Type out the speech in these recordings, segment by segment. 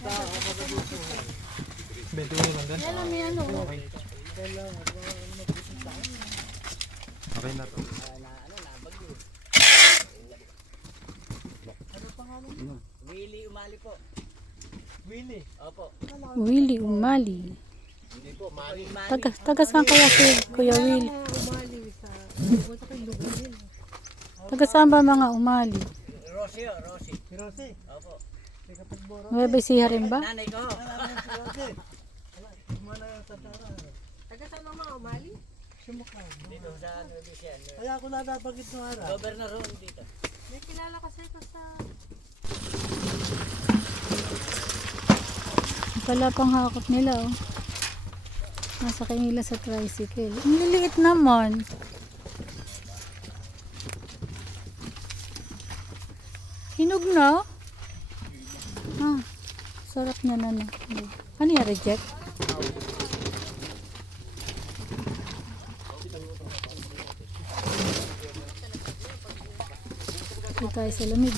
21 lang din. Yan may ano. Okay. Okay na to. Willie Umali po. Willie? Opo. Willie Umali. Hindi po, Mali. Taga saan kaya si Kuya Willie? Taga saan ba mga Umali? Rosie o, Rosie. Rosie. Opo. May bisiha rin ba? Nanay ko. Taga saan ang mga umali? Dito sa Nueva Ecija. Kaya ako nadabagit ng araw. Governor Ron dito. May kilala kasi ito sa... Pala pang hakot nila oh. Nasa kanila sa tricycle. Ang liliit naman. Hinog na? Ah, sarap na na. Ano yan, reject? Ito tayo sa lamig.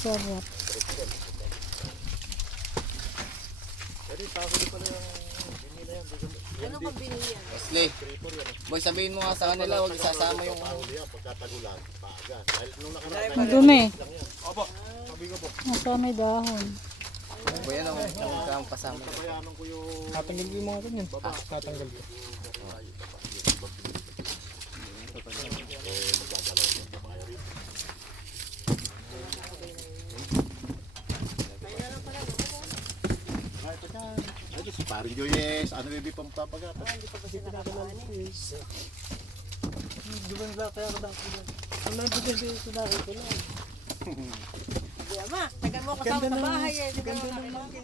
Sarap. Ano ka binili yan? Wesley, boy, sabihin mo nga sa kanila, huwag isasama yung Ang dumi. Nasa may dahon. boy, ano, huwag kang pasama. Tatanggal ko yung mga ganyan. Tatanggal ko. Paring Joyes, ano yung pang papagata? Di ba nila kaya kadang-kadang? Ang nandito sa dahil ko lang. Hindi ama, tagal mo kasama sa bahay eh. Di ba Ganda mga ng kailangan? laki.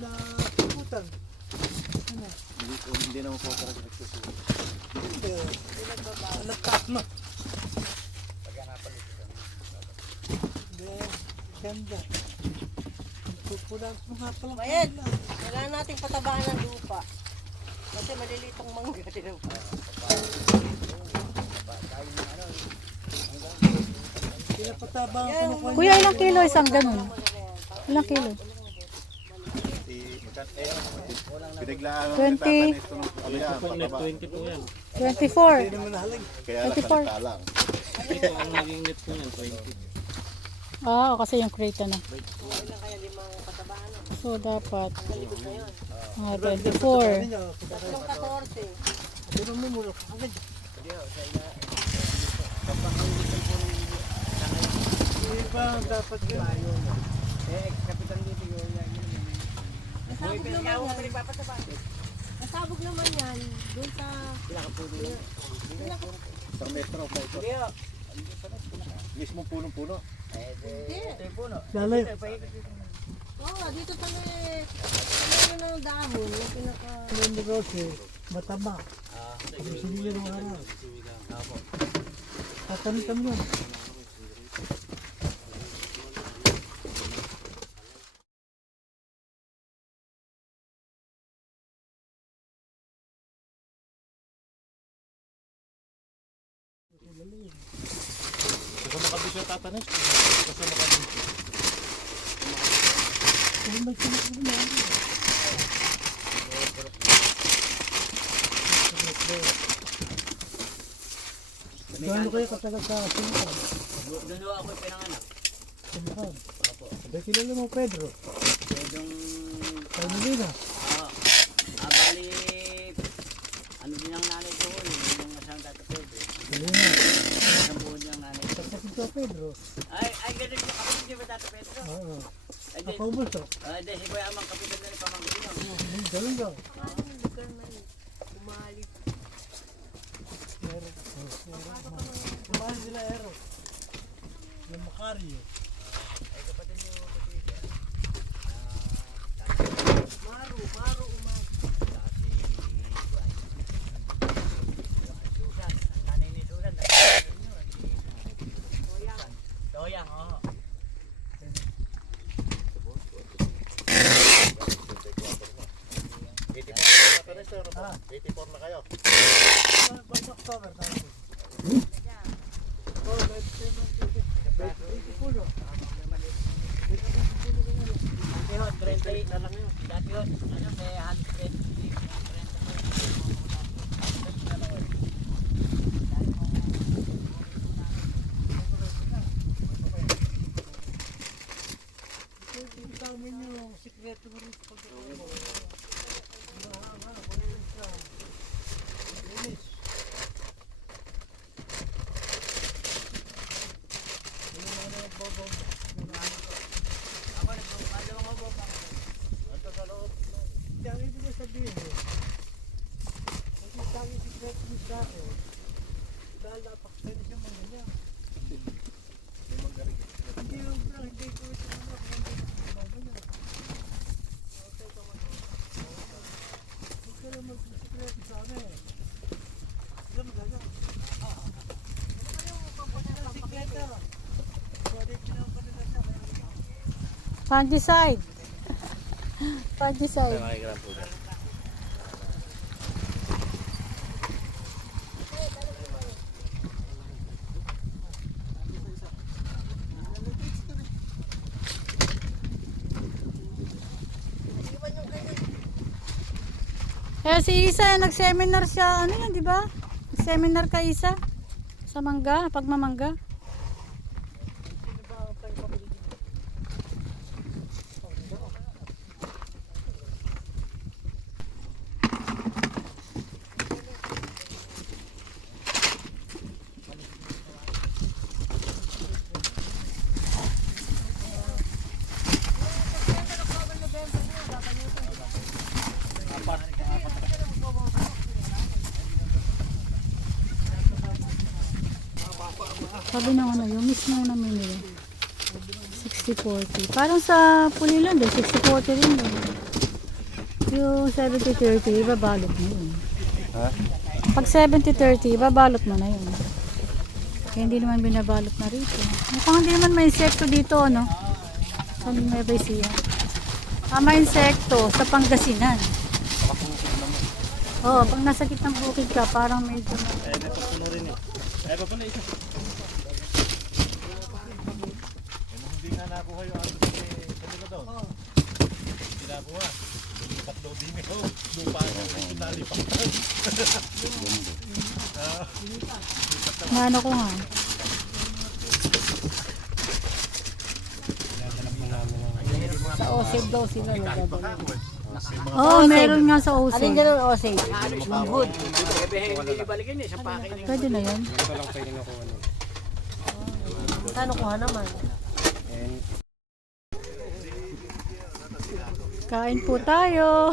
Na putan. Hindi naman po para nagsusunod. Hindi. Nagkat mo. Hindi. Ganda. Pupulang mo nga pala. Bayad, kailangan nating patabaan ng lupa. Kasi malilitong mangga din. Pinapatabang ko Yan, ng kanya. Kuya, ilang kilo isang ganun? Ilang kilo? Pinaglaan 20. ano yan, pataba. 20 po yan. 24. Hindi naman nahalag. Kaya lang 24. salita lang. Ito ang naging net po yan, 20. Ah, kasi yung crate na. Ilang kaya limang patabaan. So, dapat mga 24. Tatlong 14. Pero mo muna ko. Agad. Hindi ba dapat yun? Kapitan dito yun. Nasabog naman yan. Nasabog naman yan. Doon sa... Isang metro pa ito. Hindi o. Mismong punong-puno. Hindi. Ito yung puno. Lalay. Oo nga, dito sa may... Ano ng dahon, yung pinaka... Ano Rose, mataba. Ang sinigil ng araw. Tatanong mo. Kasi makabis yung tatanis. Kasi makabis. Kung may sinigil na araw. Gaano kayo katagal sa sinikan? Doon ako yung pinanganak. Sinikan. Dahil kilala mo Pedro. Yung... Kay Molina. Bali... Ano din ang nanay ko yung asang tatapwede. Molina. Ang buon yung nanay ko. Kapatid ko Pedro. Ay, ganun yung kapatid niyo ba tatapwede ko? Oo. Ay, di, Ako ubos di, si Kuya Amang kapitan na rin pamangkin niyo. Ganun lang. lugar na yun. Umali. Kumain sila Ero. Yung Macario. Maru, umali. Tata Nestor, ano po? 84 na kayo. October tayo. Oh, 80 Dati ho, 30 na lang yun. Dati ho, ano, may halos 20. Tama nyo, sikreto mo rin sa pagkakaroon. Kaya ang ibig sabihin mo, kasi sa akin sikreto mo sa akin, dahil napakasaya siya mga ganyan. Hindi yung bro, hindi ko ito ano, hindi ko ganyan. Huwag ka lang magsikreto sa amin. Hindi mo ganyan. Sikreto. Pwede pinapanila siya. Fungicide. Fungicide. Makikiram po dyan. Kaya si Isa, nag-seminar siya, ano yan, di ba? Seminar ka, Isa? Sa mangga, pagmamangga. Sabi ng ano, yung mismo na menu. 60-40. Parang sa Pulilan din, 60-40 rin din. Yung 70-30, ibabalot mo yun. Pag 70-30, ibabalot mo na yun. Kaya hindi naman binabalot na rito. Mukhang hindi naman may insekto dito, no? Sa Nueva Ecija. May insekto sa Pangasinan. Oo, pag nasa kitang bukid ka, parang medyo... Eh, napapuno rin eh. Eh, papuno isa. Hindi nga nakuha yung ano kanila doon. Hindi nakuha. Lumipat daw din eh. Lupa niya kung nalipatan. Naano ko nga. Sa OSED daw sila nagdadala. Oo, meron nga sa OSED. Alin dyan ang OSED? Wood. Hindi ibalikin niya, isang pakin na Pwede na yan. Kano kuha naman? Kain po tayo.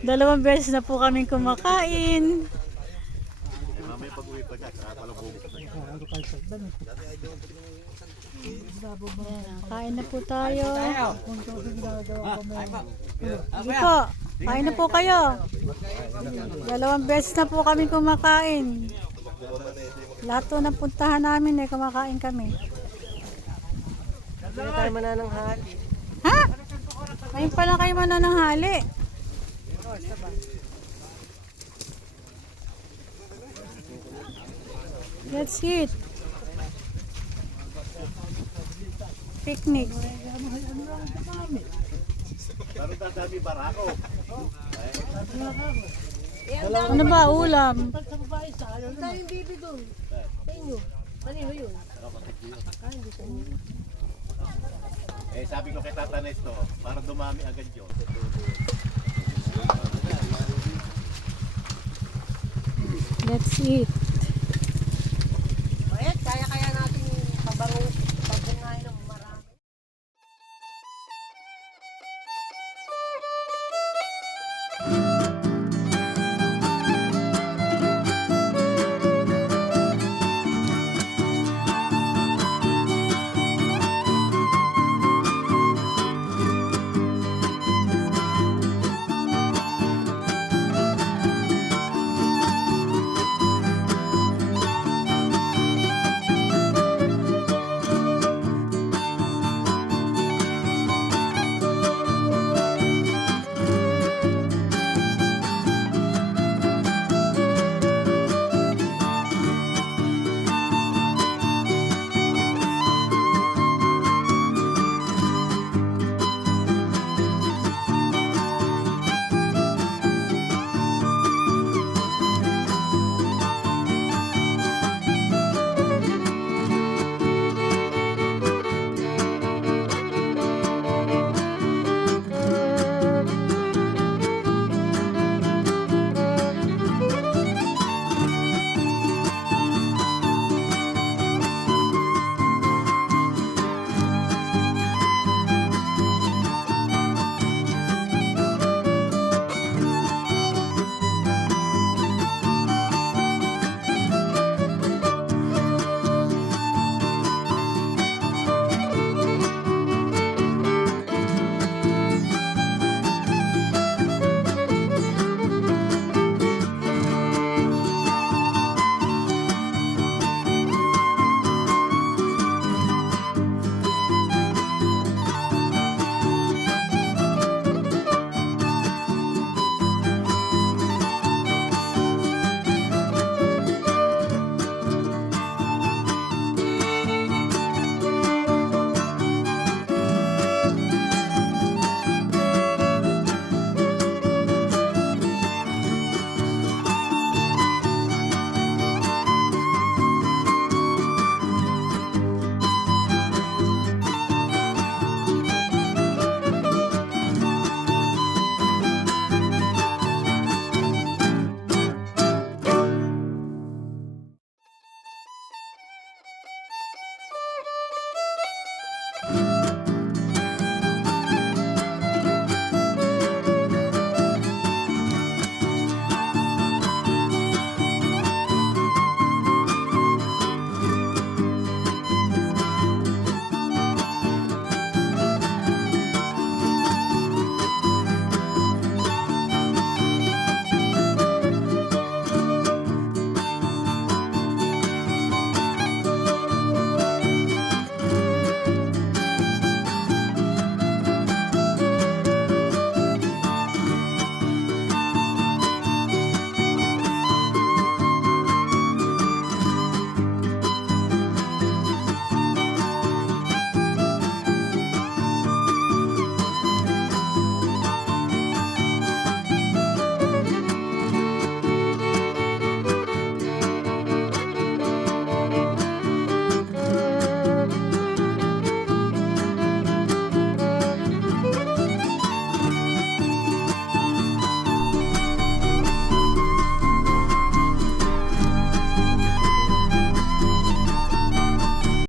Dalawang beses na po kaming kumakain. Mamaya pag-uwi pa dyan, saka pala bumuk na yun. Ayan, kain na po tayo. Sige po, kain na po kayo. Dalawang beses na po kami kumakain. Lahat to ng puntahan namin eh, kumakain kami. Hindi tayo manananghali. Ha? Ngayon pala kayo manananghali. Let's eat. Picnic. Pero dadami barako. Ano ba ulam? Ang daming bibi doon. Sa inyo. Kanino yun? Hindi sa inyo. Eh, sabi ko kay Tata Nesto, para dumami agad yun. Let's eat.